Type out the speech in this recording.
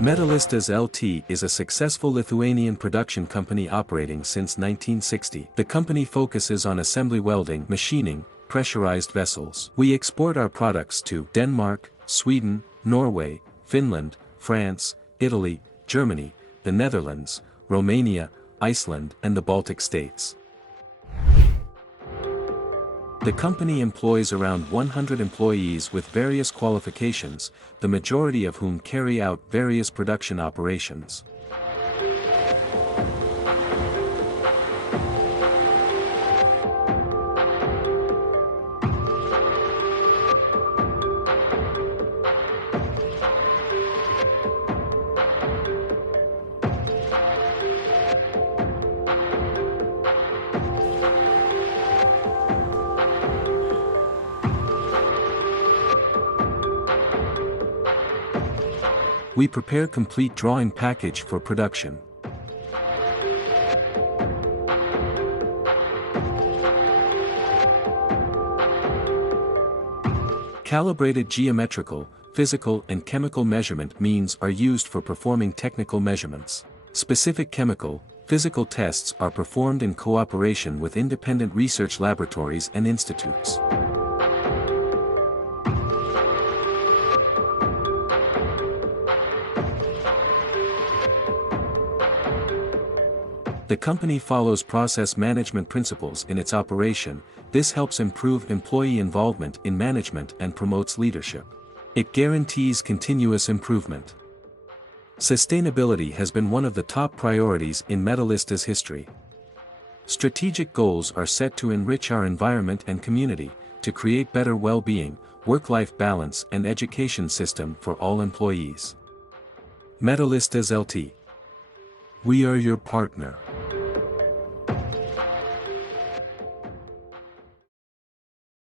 METALISTAS LT is a successful Lithuanian production company operating since 1960. The company focuses on assembly welding, machining, pressurized vessels. We export our products to Denmark, Sweden, Norway, Finland, France, Italy, Germany, the Netherlands, Romania, Iceland, and the Baltic states. The company employs around 100 employees with various qualifications, the majority of whom carry out various production operations. We prepare complete drawing package for production. Calibrated geometrical, physical and chemical measurement means are used for performing technical measurements. Specific chemical, physical tests are performed in cooperation with independent research laboratories and institutes. The company follows process management principles in its operation. This helps improve employee involvement in management and promotes leadership. It guarantees continuous improvement. Sustainability has been one of the top priorities in Metalista's history. Strategic goals are set to enrich our environment and community, to create better well-being, work-life balance and education system for all employees. Metalistas LT. We are your partner.